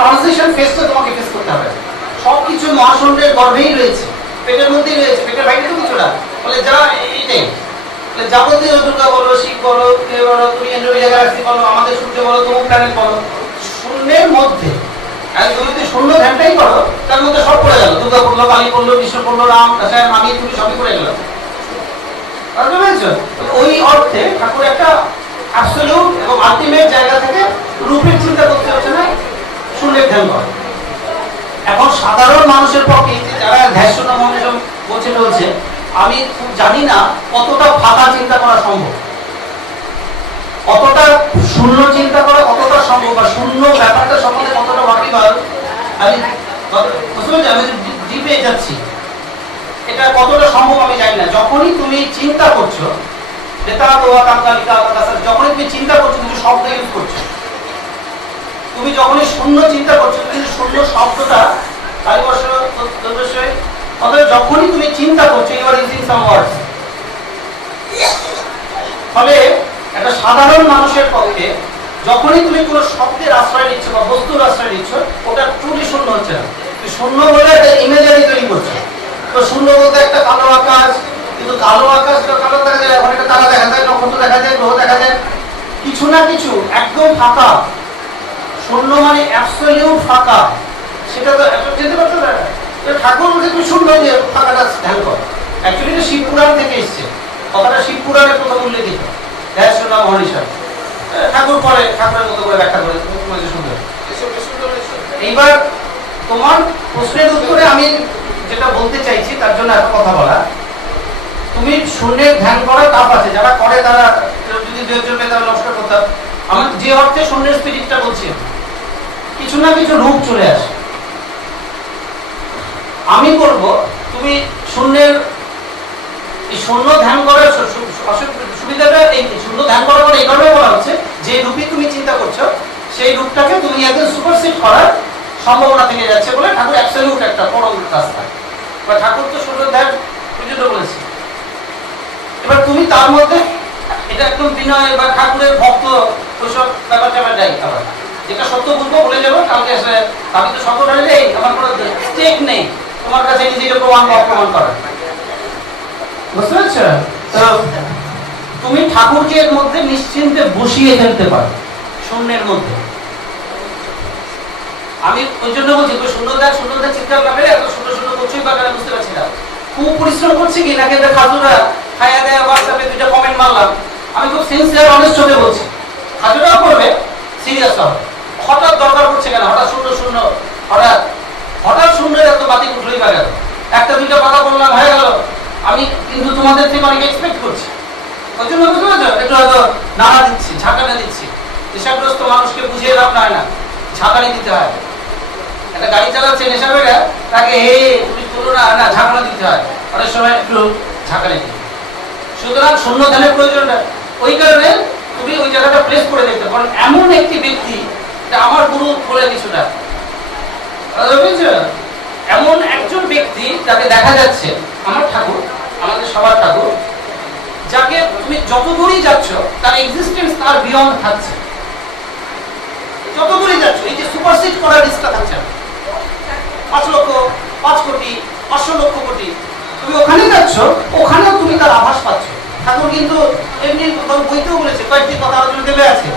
Transition ফেসটা তোমাকে face করতে হবে। সবকিছু মহাশূন্যের গর্ভেই রয়েছে, পেটের মধ্যেই রয়েছে, পেটের বাইরে তো কিছু না। বলে যা এইটাই যাবতীয় দুর্গা বলো, শিব বলো বলো, তুমি গ্যালাক্সি বলো আমাদের সূর্য বলো তোমার প্ল্যানেট বলো। শূন্যের মধ্যে, আর তুমি যদি শূন্য ধ্যানটাই করো, তার মধ্যে সব পড়ে গেল। দুর্গা পড়ল, কালী পড়ল, কৃষ্ণ পড়ল, রাম তাছাড়া আমি, তুমি সবই পড়ে গেল? ওই অর্থে ঠাকুর একটা অ্যাবসলিউট এবং আলটিমেট জায়গা থেকে রূপের চিন্তা করতে হচ্ছে না বলছে বলছে, আমি জানি না কতটা ফাঁকা চিন্তা করা সম্ভব। কতটা শূন্য চিন্তা করা কতটা সম্ভব বা শূন্য ব্যাপারটা সম্বন্ধে কতটা ওয়াকিবহাল আমি? আমি ডিপে যাচ্ছি, এটা কতটা সম্ভব আমি জানি না। যখনই তুমি চিন্তা করছ যখনই তুমি চিন্তা করছ, তুমি শব্দ ইউজ করছ। তুমি যখনই শূন্য চিন্তা করছ তুমি শূন্য শব্দটা কালীবর্ষ চতুর্দশয় অতএব যখনই তুমি চিন্তা করছ you are using some words ফলে একটা সাধারণ মানুষের পক্ষে যখনই তুমি কোনো শব্দের আশ্রয় নিচ্ছ বা বস্তুর আশ্রয় নিচ্ছ, ওটা টুলি শূন্য হচ্ছে না। শূন্য বলে একটা ইমেজারি তৈরি করছ। তো শূন্য বলতে একটা কালো আকাশ, কিন্তু কালো আকাশটা কালো দেখা যায়, এখন একটা তারা দেখা যায় নক্ষত্র দেখা যায়, গ্রহ দেখা যায়। কিছু না কিছু, একদম ফাঁকা। শূন্য মানে অ্যাবসলিউট ফাঁকা। সেটা তো যেতে পারতো না তো ঠাকুর বলছে তুমি শূন্য যে ফাঁকাটা ধ্যান কর। অ্যাকচুয়ালি এটা শিবপুরাণ থেকে এসছে। কথাটা শিবপুরাণে প্রথম উল্লেখিত ধ্যান শোনা মহরিষা ঠাকুর পরে ঠাকুরের মতো করে ব্যাখ্যা করে সুন্দর এইবার তোমার প্রশ্নের উত্তরে আমি যেটা বলতে চাইছি তার জন্য এত কথা বলা। তুমি শূন্যের ধ্যান করা তাপ আছে যারা করে তারা যদি দু একজন তারা নমস্কার করতাম আমার যে অর্থে শূন্যের স্পিরিটটা বলছি কিছু না কিছু রূপ চলে আসে। বলব তুমি শূন্যের শূন্য ধ্যান করার সুবিধাটা এই শূন্য ধ্যান করার পরে এই কারণে বলা হচ্ছে, যে রূপই তুমি চিন্তা করছ, সেই রূপটাকে তুমি একদম সুপারসিড করার সম্ভাবনা থেকে যাচ্ছে বলে ঠাকুর অ্যাবসলিউট একটা পরম রাস্তা বা ঠাকুর তো শূন্য ধ্যান পুজোটা বলেছে। এবার তুমি তার মধ্যে, এটা একদম বিনয় বা ঠাকুরের ভক্ত ওইসব ব্যাপার ট্যাপার যাই আবার যেটা সত্য বলব, বলে যাব, কালকে আমি তো সকল হলে আমার কোনো স্টেক নেই। তোমার কাছে নিজেকে প্রমাণ বা অপ্রমাণ বুঝতে পারছ? তো তুমি ঠাকুরকে এর মধ্যে নিশ্চিন্তে বসিয়ে ফেলতে পারো, শূন্যের মধ্যে। আমি ওই জন্য বলছি দেখ সুন্দর দেখ, চিৎকার পাবে এত সুন্দর সুন্দর করছোই বা কেন বুঝতে পারছি না। খুব পরিশ্রম করছি কি? নাকি খাজুরা খাইয়া দেয়া হোয়াটসঅ্যাপে দুইটা কমেন্ট মারলাম। আমি খুব সিনসিয়ার অনেস্ট চোখে বলছি। খাজুরাও করবে সিরিয়াস হবে। হঠাৎ দরকার পড়ছে কেন? হঠাৎ শূন্য শূন্য, হঠাৎ একটা কথা বললাম, হয়ে গেল। আমি কিন্তু তোমাদের থেকে অনেক এক্সপেক্ট করছি একটু হয়তো নাড়া দিচ্ছি দিচ্ছি। নেশাগ্রস্ত মানুষকে বুঝিয়ে লাভ না। ঝাঁকানি দিতে হয়। একটা গাড়ি চালাচ্ছে নেশা করে তাকে হে তুমি করো না না দিতে হয়। অনেক সময় একটু ঝাঁকানি দিতে সুতরাং শূন্য ধ্যানের প্রয়োজন। ওই কারণে তুমি ওই জায়গাটা প্লেস করে দেখতে কারণ এমন একটি ব্যক্তি এটা আমার গুরু বলে কিছুটা বুঝছ এমন একজন যাকে দেখা যাচ্ছে আমার ঠাকুর, আমাদের সবার ঠাকুর, যাকে তুমি যত দূরই যাচ্ছ, তার এক্সিস্টেন্স তার বিয়ন্ড থাকছে। যত যাচ্ছ, এই যে করার রিস্কটা থাকছে পাঁচ লক্ষ, পাঁচ কোটি, পাঁচশো লক্ষ কোটি, তুমি ওখানে যাচ্ছ, ওখানেও তুমি তার আভাস পাচ্ছ। ঠাকুর কিন্তু এমনি বইতেও বলেছে, কয়েকটি কথা আলোচনা দেবে আছে।